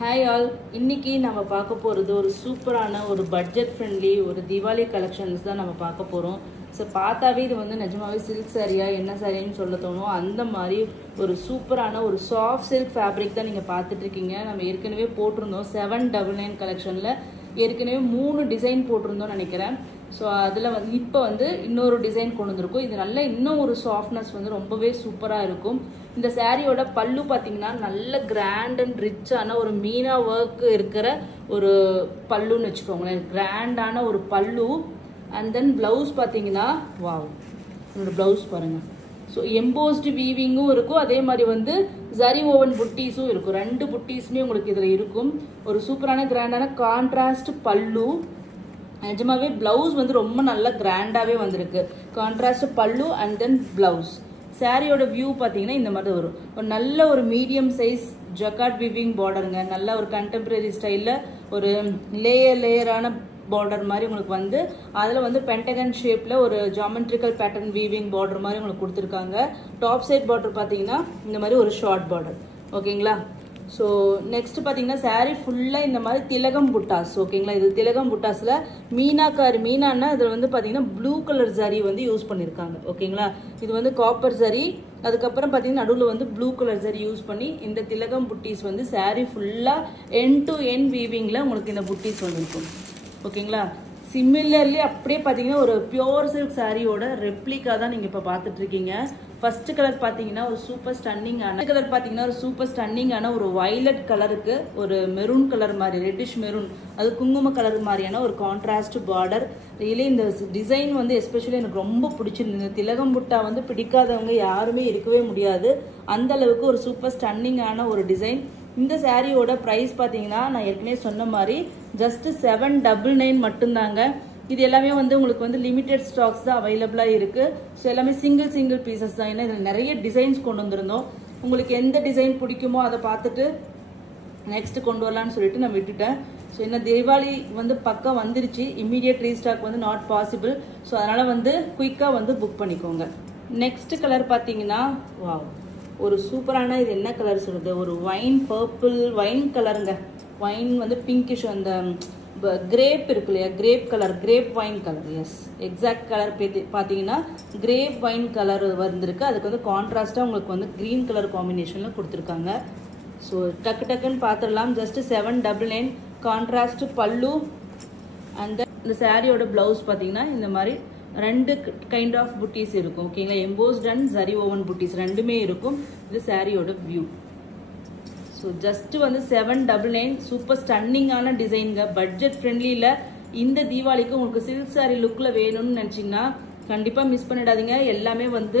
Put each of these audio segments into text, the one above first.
Hi all, இன்னைக்கு நம்ம பார்க்க போறது ஒரு சூப்பரான ஒரு பட்ஜெட் ஃப்ரெண்ட்லி ஒரு தீபாவளி கலெக்ஷன்ஸ் தான் நம்ம பார்க்க போறோம். ஸோ பார்த்தாவே இது வந்து நிஜமாவே சில்க் சாரியா என்ன சாரின்னு சொல்ல தோணும். அந்த மாதிரி ஒரு சூப்பரான ஒரு சாஃப்ட் சில்க் ஃபேப்ரிக் தான் நீங்கள் பார்த்துட்டு இருக்கீங்க. நம்ம ஏற்கனவே போட்டிருந்தோம் 799 கலெக்ஷனில் ஏற்கனவே 3 டிசைன் போட்டிருந்தோம் நினைக்கிறேன். ஸோ அதில் வந்து இப்போ வந்து இன்னொரு டிசைன் கொண்டு வந்திருக்கும். இது நல்ல இன்னும் ஒரு சாஃப்ட்னஸ் வந்து ரொம்பவே சூப்பராக இருக்கும். இந்த சாரியோட பல்லு பார்த்தீங்கன்னா நல்ல கிராண்ட் அண்ட் ரிச்சான ஒரு மீனா ஒர்க் இருக்கிற ஒரு பல்லுன்னு வச்சுக்கோங்களேன். கிராண்டான ஒரு பல்லு. அண்ட் தென் பிளவுஸ் பார்த்தீங்கன்னா வாவ், என்னோட பிளவுஸ் பாருங்கள். ஸோ எம்போஸ்டு வீவிங்கும் இருக்கும், அதே மாதிரி வந்து ஜரி ஓவன் புட்டீஸும் இருக்கும். 2 புட்டீஸுமே உங்களுக்கு இதில் இருக்கும். ஒரு சூப்பரான கிராண்டான கான்ட்ராஸ்ட் பல்லு. நிஜமாவே பிளவுஸ் வந்து ரொம்ப நல்ல கிராண்டாகவே வந்திருக்கு. கான்ட்ராஸ்ட் பல்லு அண்ட் தென் பிளவுஸ். சாரியோட வியூ பார்த்தீங்கன்னா இந்த மாதிரி வரும். ஒரு நல்ல ஒரு மீடியம் சைஸ் ஜக்கார்ட் வீவிங் பார்டருங்க. நல்ல ஒரு கண்டெம்பரரி ஸ்டைலில் ஒரு லேயரான பார்டர் மாதிரி உங்களுக்கு வந்து அதில் வந்து பென்டகன் ஷேப்பில் ஒரு ஜாமெட்ரிக்கல் பேட்டர்ன் வீவிங் பார்டர் மாதிரி உங்களுக்கு கொடுத்துருக்காங்க. டாப் சைட் பார்டர் பார்த்தீங்கன்னா இந்த மாதிரி ஒரு ஷார்ட் பார்டர். ஓகேங்களா? ஸோ நெக்ஸ்ட் பார்த்தீங்கன்னா சாரீ ஃபுல்லாக இந்த மாதிரி திலகம் புட்டாஸ். ஓகேங்களா? இது திலகம் புட்டாஸில் மீனான்னா இதில் வந்து பார்த்தீங்கன்னா ப்ளூ கலர் ஜரி வந்து யூஸ் பண்ணியிருக்காங்க. ஓகேங்களா? இது வந்து காப்பர் ஜரி, அதுக்கப்புறம் பார்த்தீங்கன்னா நடுவில் வந்து ப்ளூ கலர் ஜரி யூஸ் பண்ணி இந்த திலகம் புட்டீஸ் வந்து சாரீ ஃபுல்லாக எண்ட் டு எண்ட் வீவிங்கில் உங்களுக்கு இந்த புட்டீஸ் வந்துருக்கும். ஓகேங்களா? சிமிலர்லி அப்படியே பார்த்தீங்கன்னா ஒரு பியோர் சில்க் சாரியோட ரெப்ளிகா தான் நீங்கள் இப்போ பார்த்துட்டு இருக்கீங்க. ஃபர்ஸ்ட் கலர் பார்த்தீங்கன்னா ஒரு சூப்பர் ஸ்டன்னிங்கான ஒரு வயலட் கலருக்கு ஒரு மெரூன் கலர் மாதிரி, ரெட்டிஷ் மெரூன், அது குங்கும கலர் மாதிரியான ஒரு கான்ட்ராஸ்ட் பார்டர். ரியலி இந்த டிசைன் வந்து எஸ்பெஷலி எனக்கு ரொம்ப பிடிச்சிருந்தது. திலகம் புட்டா வந்து பிடிக்காதவங்க யாருமே இருக்கவே முடியாது. அந்த அளவுக்கு ஒரு சூப்பர் ஸ்டன்னிங்கான ஒரு டிசைன். இந்த சாரியோட ப்ரைஸ் பார்த்தீங்கன்னா நான் ஏற்கனவே சொன்ன மாதிரி ஜஸ்ட் 799 மட்டும்தாங்க. இது எல்லாமே வந்து உங்களுக்கு வந்து லிமிடெட் ஸ்டாக்ஸ் தான் அவைலபிளாக இருக்குது. ஸோ எல்லாமே சிங்கிள் பீசஸ் தான். ஏன்னா இதில் நிறைய டிசைன்ஸ் கொண்டு வந்திருந்தோம். உங்களுக்கு எந்த டிசைன் பிடிக்குமோ அதை பார்த்துட்டு நெக்ஸ்ட் கொண்டு வரலான்னு சொல்லிட்டு நான் விட்டுட்டேன். ஸோ என்ன தீபாவளி வந்து பக்கம் வந்துருச்சு, இம்மீடியட் ரீஸ்டாக் வந்து நாட் பாசிபிள். ஸோ அதனால் வந்து குயிக்காக வந்து புக் பண்ணிக்கோங்க. நெக்ஸ்ட் கலர் பார்த்தீங்கன்னா வாவ், ஒரு சூப்பரான, இது என்ன கலர் சொல்கிறது, ஒரு வைன் பர்பிள் வைன் கலருங்க. வைன் வந்து பிங்கிஷ், அந்த கிரேப் இருக்கு இல்லையா, grape colour, grape wine colour. Yes, exact colour பார்த்தீங்கன்னா கிரேப் வைன் கலர் வந்திருக்கு. அதுக்கு வந்து கான்ட்ராஸ்டாக உங்களுக்கு வந்து க்ரீன் கலர் காம்பினேஷனில் கொடுத்துருக்காங்க. ஸோ டக்குன்னு பார்த்துடலாம். ஜஸ்ட் 799 கான்ட்ராஸ்ட் பல்லு. அண்ட் இந்த சாரியோட பிளவுஸ் பார்த்தீங்கன்னா இந்த மாதிரி 2 கைண்ட் ஆஃப் புட்டீஸ் இருக்கும். ஓகேங்களா? எம்போஸ்ட் அண்ட் ஜரி ஓவன் புட்டீஸ் ரெண்டுமே இருக்கும். இது சாரியோட வியூ. ஸோ ஜஸ்ட் வந்து 799 சூப்பர் ஸ்டன்னிங்கான டிசைனுங்க. பட்ஜெட் ஃப்ரெண்ட்லியில் இந்த தீபாவளிக்கு உங்களுக்கு சில்க் சாரி லுக்கில் வேணும்னு நினச்சிங்கன்னா கண்டிப்பாக மிஸ் பண்ணிடாதீங்க. எல்லாமே வந்து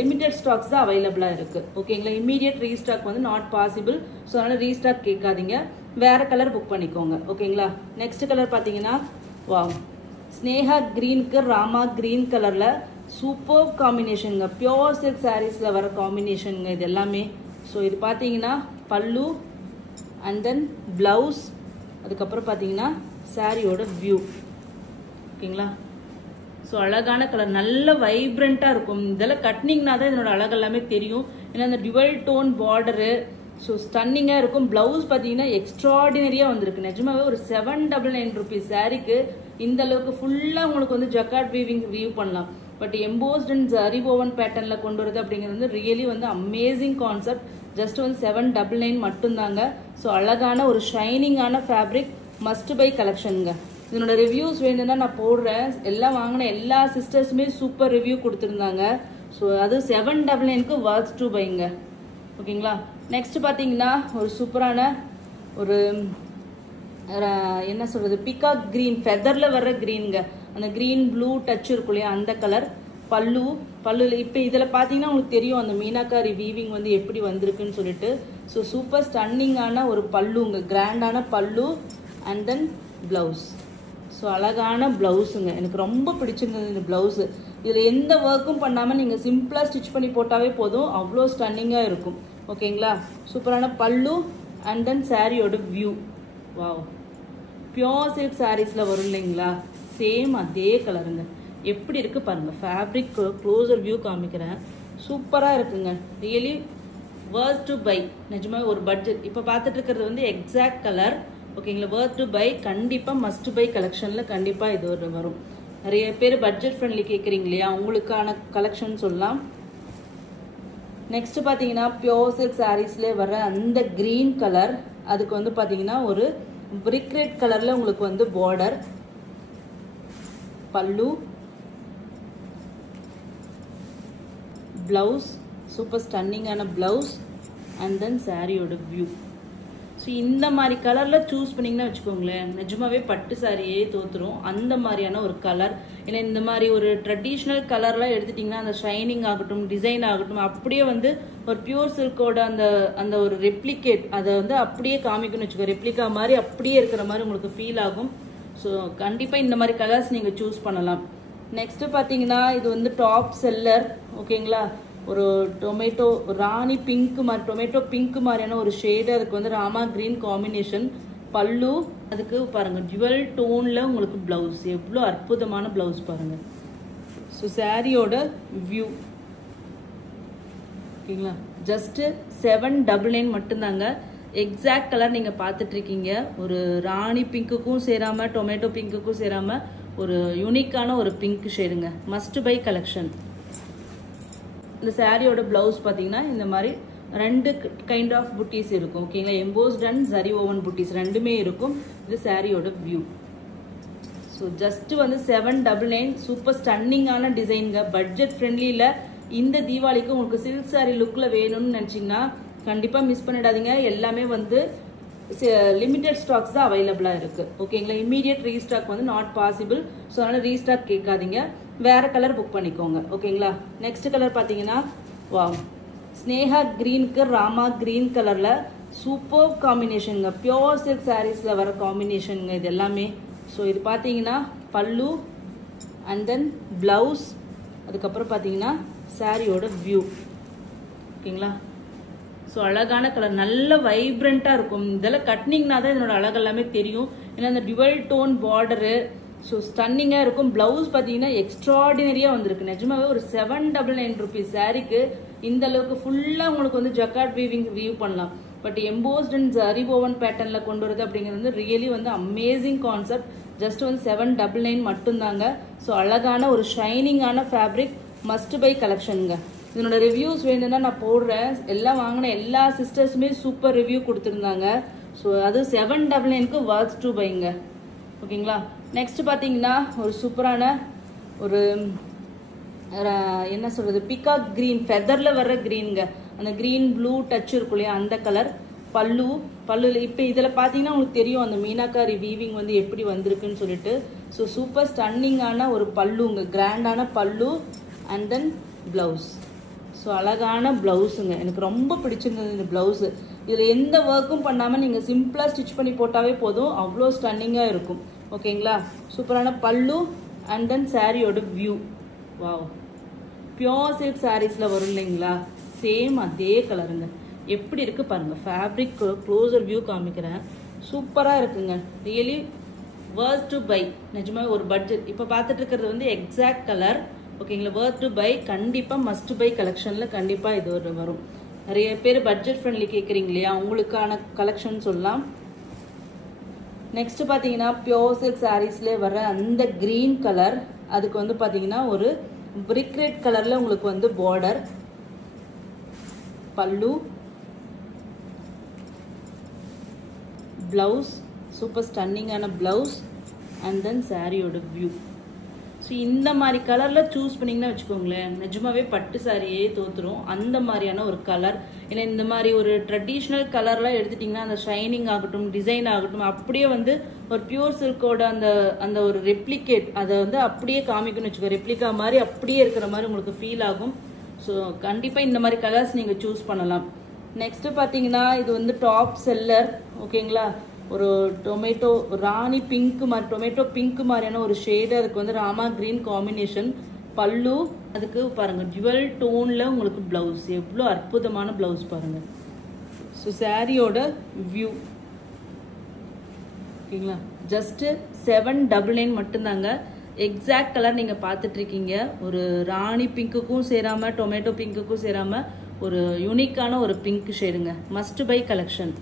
லிமிடெட் ஸ்டாக்ஸ் தான் அவைலபிளாக இருக்குது. ஓகேங்களா? இம்மீடியட் ரீஸ்டாக் வந்து நாட் பாசிபிள். ஸோ அதனால் ரீஸ்டாக் கேட்காதீங்க, வேறு கலர் புக் பண்ணிக்கோங்க. ஓகேங்களா? நெக்ஸ்ட் கலர் பார்த்தீங்கன்னா வாவ், ஸ்னேகா கிரீனுக்கு ராமா கிரீன் கலரில் சூப்பர் காம்பினேஷனுங்க. பியோர் சில்க் சாரீஸில் வர காம்பினேஷனுங்க இது எல்லாமே. ஸோ இது பார்த்தீங்கன்னா பல்லு அண்ட் தென் பிளவுஸ், அதுக்கப்புறம் பார்த்தீங்கன்னா சாரியோட வியூ. ஓகேங்களா? ஸோ அழகான கலர், நல்ல வைப்ரண்ட்டாக இருக்கும். இதெல்லாம் கட்னிங்னா தான் இதனோட அழகு எல்லாமே தெரியும். ஏன்னா அந்த டுவல் டோன் பார்டரு ஸோ ஸ்டன்னிங்காக இருக்கும். ப்ளவுஸ் பார்த்தீங்கன்னா எக்ஸ்ட்ராடினரியாக வந்திருக்கு. நிஜமாவே ஒரு 799 ருபீஸ் சாரீக்கு இந்த அளவுக்கு ஃபுல்லாக உங்களுக்கு வந்து ஜக்கார்ட் வீவிங் வியூ பண்ணலாம். But embossed and zari woven பேட்டர்னில் கொண்டு வருது அப்படிங்கிறது வந்து ரியலி வந்து அமேசிங் கான்செப்ட். ஜஸ்ட் வந்து 799 மட்டும்தாங்க. ஸோ அழகான ஒரு ஷைனிங்கான ஃபேப்ரிக், மஸ்ட் பை கலெக்ஷனுங்க. இதனோட ரிவ்யூஸ் வேணும்னா நான் போடுறேன். எல்லாம் வாங்கின எல்லா சிஸ்டர்ஸுமே சூப்பர் ரிவ்யூ கொடுத்துருந்தாங்க. ஸோ அது 799க்கு வர்த் டு பைங்க. ஓகேங்களா? நெக்ஸ்ட் பார்த்தீங்கன்னா ஒரு சூப்பரான ஒரு என்ன சொல்கிறது, பிகாக் க்ரீன், ஃபெதரில் வர்ற க்ரீனுங்க. அந்த க்ரீன் ப்ளூ டச் இருக்கும் இல்லையா, அந்த கலர் பல்லு. இப்போ இதில் பார்த்தீங்கன்னா உங்களுக்கு தெரியும் அந்த மீனாக்காரி வீவிங் வந்து எப்படி வந்திருக்குன்னு சொல்லிட்டு. ஸோ சூப்பர் ஸ்டன்னிங்கான ஒரு பல்லுங்க, கிராண்டான பல்லு அண்ட் தென் ப்ளவுஸ். ஸோ அழகான ப்ளவுஸுங்க, எனக்கு ரொம்ப பிடிச்சிருந்தது இந்த ப்ளவுஸு. இதில் எந்த ஒர்க்கும் பண்ணாமல் நீங்கள் சிம்பிளாக ஸ்டிச் பண்ணி போட்டாவே போதும், அவ்வளோ ஸ்டன்னிங்காக இருக்கும். ஓகேங்களா? சூப்பரான பல்லு அண்ட் தென் சாரியோட வியூ. வாவ், பியோர் சில்க் சாரீஸில் வரும் இல்லைங்களா, சேம் அதே கலருங்க. எப்படி இருக்குது பாருங்கள். ஃபேப்ரிக் க்ளோசர் வியூ காமிக்கிறேன். சூப்பராக இருக்குங்க. Really worth to buy. நிஜமாவே ஒரு பட்ஜெட் இப்போ பார்த்துட்டு இருக்கிறது வந்து எக்ஸாக்ட் கலர். ஓகேங்களா, worth to buy கண்டிப்பாக மஸ்ட் பை கலெக்ஷனில் கண்டிப்பாக இது ஒரு வரும். நிறைய பேர் பட்ஜெட் ஃப்ரெண்ட்லி கேட்குறீங்க இல்லையா, உங்களுக்கான கலெக்ஷன் சொல்லலாம். நெக்ஸ்ட் பார்த்தீங்கன்னா பியோர் சில்க் சாரீஸ்லேயே வர அந்த க்ரீன் கலர், அதுக்கு வந்து பார்த்தீங்கன்னா ஒரு பிரிக் ரெட் கலரில் உங்களுக்கு வந்து பார்டர், பல்லு, பிளவுஸ், சூப்பர் ஸ்டன்னிங்கான பிளவுஸ் அண்ட் தென் சாரியோட வியூ. ஸோ இந்த மாதிரி கலரில் சூஸ் பண்ணிங்கன்னா வச்சுக்கோங்களேன், நிஜமாவே பட்டு சாரியே தோற்றுரும். அந்த மாதிரியான ஒரு கலர். ஏன்னா இந்த மாதிரி ஒரு ட்ரெடிஷ்னல் கலர்லாம் எடுத்துட்டிங்கன்னா அந்த ஷைனிங் ஆகட்டும், டிசைன் ஆகட்டும், அப்படியே வந்து ஒரு பியூர் சில்கோட அந்த அந்த ஒரு ரெப்ளிகேட் அதை வந்து அப்படியே காமிக்கணும்னு வச்சுக்கோ, ரெப்ளிகா மாதிரி அப்படியே இருக்கிற மாதிரி உங்களுக்கு ஃபீல் ஆகும். ஸோ கண்டிப்பாக இந்த மாதிரி கலர்ஸ் நீங்கள் சூஸ் பண்ணலாம். நெக்ஸ்ட் பார்த்தீங்கன்னா இது வந்து டாப் செல்லர். ஓகேங்களா, ஒரு டொமேட்டோ ராணி பிங்க் மாதிரி, டொமேட்டோ பிங்க் மாதிரியான ஒரு ஷேடு, அதுக்கு வந்து ராமா கிரீன் காம்பினேஷன், பல்லு, அதுக்கு பாருங்க ஜுவல் டோன்ல உங்களுக்கு பிளவுஸ். எவ்வளோ அற்புதமான பிளவுஸ் பாருங்க. ஸோ சாரியோட வியூ. ஓகேங்களா, ஜஸ்ட் 799 மட்டும்தாங்க. எக்ஸாக்ட் கலர் நீங்க பார்த்துட்டு இருக்கீங்க. ஒரு ராணி பிங்க்குக்கும் சேராம, டொமேட்டோ பிங்க்குக்கும் சேராம ஒரு யூனிக்கான ஒரு பிங்க் ஷேடுங்க. Must buy collection. இந்த சாரியோட பிளவுஸ் பார்த்தீங்கன்னா இந்த மாதிரி ரெண்டு கைண்ட் ஆஃப் புட்டீஸ் இருக்கும். ஓகேங்களா, எம்போஸ்ட் அண்ட் ஜரி ஓவன் புட்டீஸ் ரெண்டுமே இருக்கும். இது சாரியோட வியூ. ஸோ ஜஸ்ட் வந்து 799. சூப்பர் ஸ்டன்னிங்கான டிசைனுங்க. பட்ஜெட் ஃப்ரெண்ட்லியில் இந்த தீபாவளிக்கு உங்களுக்கு சில்க் சாரி லுக்கில் வேணும்னு நினச்சிங்கன்னா கண்டிப்பாக மிஸ் பண்ணிடாதீங்க. எல்லாமே வந்து லிமிடெட் ஸ்டாக்ஸ் தான் அவைலபிளாக இருக்குது. ஓகேங்களா, இமீடியட் ரீஸ்டாக் வந்து நாட் பாசிபிள். ஸோ அதனால் ரீஸ்டாக் கேட்காதீங்க, வேற கலர் புக் பண்ணிக்கோங்க. ஓகேங்களா, நெக்ஸ்ட் கலர் பார்த்தீங்கன்னா வாவ், ஸ்னேகா கிரீனுக்கு ராமா கிரீன் கலரில் சூப்பர் காம்பினேஷனுங்க. பியோர் சில்க் சாரீஸில் வர காம்பினேஷனுங்க இது எல்லாமே. ஸோ இது பார்த்தீங்கன்னா பல்லு அண்ட் தென் பிளவுஸ், அதுக்கப்புறம் பார்த்தீங்கன்னா சாரியோட வியூ. ஓகேங்களா, ஸோ அழகான கலர், நல்ல வைப்ரண்ட்டாக இருக்கும். இதெல்லாம் கட்டினீங்கன்னா தான் இதனோட அழகு எல்லாமே தெரியும். ஏன்னா அந்த டுவல் டோன் பார்டரு ஸோ ஸ்டன்னிங்காக இருக்கும். பிளவுஸ் பார்த்தீங்கன்னா எக்ஸ்ட்ராடினரியாக வந்திருக்கு. நிஜமாவே ஒரு 799 ருபீஸ் சாரீக்கு இந்த அளவுக்கு ஃபுல்லாக உங்களுக்கு வந்து ஜக்கார்ட் வீவிங் வியூ பண்ணலாம். But embossed and zari woven பேட்டர்னில் கொண்டு வருது அப்படிங்கிறது வந்து ரியலி வந்து அமேசிங் கான்செப்ட். ஜஸ்ட் வந்து 799 மட்டும்தாங்க. ஸோ அழகான ஒரு ஷைனிங்கான ஃபேப்ரிக், மஸ்ட் பை கலெக்ஷனுங்க. இதனோட ரிவ்யூஸ் வேணும்னா நான் போடுறேன். எல்லாம் வாங்கின எல்லா சிஸ்டர்ஸுமே சூப்பர் ரிவ்யூ கொடுத்துருந்தாங்க. ஸோ அது 799க்கு வர்த் டு பைங்க. ஓகேங்களா, நெக்ஸ்ட் பார்த்தீங்கன்னா ஒரு சூப்பரான ஒரு என்ன சொல்றது, பிகாக் கிரீன், ஃபெதரில் வர்ற கிரீனுங்க. அந்த கிரீன் ப்ளூ டச் இருக்கும் இல்லையா, அந்த கலர். பல்லு இப்போ இதில் பார்த்தீங்கன்னா உங்களுக்கு தெரியும் அந்த மீனாக்காரி வீவிங் வந்து எப்படி வந்திருக்குன்னு சொல்லிட்டு. ஸோ சூப்பர் ஸ்டன்னிங்கான ஒரு பல்லுங்க, கிராண்டான பல்லு அண்ட் தென் பிளவுஸ். ஸோ அழகான பிளவுஸுங்க, எனக்கு ரொம்ப பிடிச்சிருந்தது இந்த பிளவுஸு. இதில் எந்த ஒர்க்கும் பண்ணாமல் நீங்கள் சிம்பிளாக ஸ்டிச் பண்ணி போட்டாவே போதும், அவ்வளோ ஸ்டன்னிங்காக இருக்கும். ஓகேங்களா, சூப்பரான பல்லு அண்ட் தென் சாரியோட வியூ. வாவ், பியோர் சில்க் சாரீஸில் வரும் இல்லைங்களா, சேம் அதே கலருங்க. எப்படி இருக்குது பாருங்கள். ஃபேப்ரிக் க்ளோசர் வியூ காமிக்கிறேன். சூப்பராக இருக்குங்க. Really worth to buy. நிஜமாக ஒரு பட்ஜெட் இப்போ பார்த்துட்டு இருக்கிறது வந்து எக்ஸாக்ட் கலர். ஓகேங்களா, வர்த் டு பை கண்டிப்பாக மஸ்ட் பை கலெக்ஷனில் கண்டிப்பாக இது ஒரு வரும். நிறைய பேர் பட்ஜெட் ஃப்ரெண்ட்லி கேட்குறீங்க இல்லையா, உங்களுக்கான கலெக்ஷன் சொல்லலாம். நெக்ஸ்ட் பார்த்தீங்கன்னா பியோர் சில்க் சாரீஸ்லேயே வர அந்த க்ரீன் கலர், அதுக்கு வந்து பார்த்தீங்கன்னா ஒரு பிரிக் ரெட் கலரில் உங்களுக்கு வந்து பார்டர், பல்லு, பிளவுஸ், சூப்பர் ஸ்டன்னிங்கான பிளவுஸ் அண்ட் தென் சாரியோட வியூ. ஸோ இந்த மாதிரி கலரில் சூஸ் பண்ணிங்கன்னா வச்சுக்கோங்களேன், நிஜமாவே பட்டு சாரியே தோற்றுரும். அந்த மாதிரியான ஒரு கலர். ஏன்னா இந்த மாதிரி ஒரு ட்ரெடிஷ்னல் கலர்லாம் எடுத்துட்டிங்கன்னா அந்த ஷைனிங் ஆகட்டும், டிசைன் ஆகட்டும், அப்படியே வந்து ஒரு பியூர் சில்கோட அந்த அந்த ஒரு ரெப்ளிகேட் அதை வந்து அப்படியே காமிக்கணும்னு வச்சுக்கோ, ரெப்ளிகா மாதிரி அப்படியே இருக்கிற மாதிரி உங்களுக்கு ஃபீல் ஆகும். ஸோ கண்டிப்பாக இந்த மாதிரி கலர்ஸ் நீங்கள் சூஸ் பண்ணலாம். நெக்ஸ்ட் பார்த்தீங்கன்னா இது வந்து டாப் செல்லர். ஓகேங்களா, ஒரு டொமேட்டோ ராணி பிங்க் மாதிரி, டொமேட்டோ பிங்க் மாதிரியான ஒரு ஷேடு, அதுக்கு வந்து ராமா கிரீன் காம்பினேஷன், பல்லு, அதுக்கு பாருங்க டுவல் டோன்ல உங்களுக்கு பிளவுஸ். எவ்வளோ அற்புதமான பிளவுஸ் பாருங்க. ஸோ சாரியோட வியூ. ஓகேங்களா, ஜஸ்ட் 799 மட்டும்தாங்க. எக்ஸாக்ட் கலர் நீங்கள் பார்த்துட்டு இருக்கீங்க. ஒரு ராணி பிங்க்குக்கும் சேராம, டொமேட்டோ பிங்க்குக்கும் சேராம ஒரு யூனிக்கான ஒரு பிங்க் ஷேடுங்க. Must buy collection.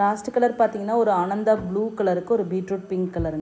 Last colour பார்த்தீங்கன்னா ஒரு ஆனந்தா ப்ளூ கலருக்கு ஒரு பீட்ரூட் பிங்க் கலருங்க.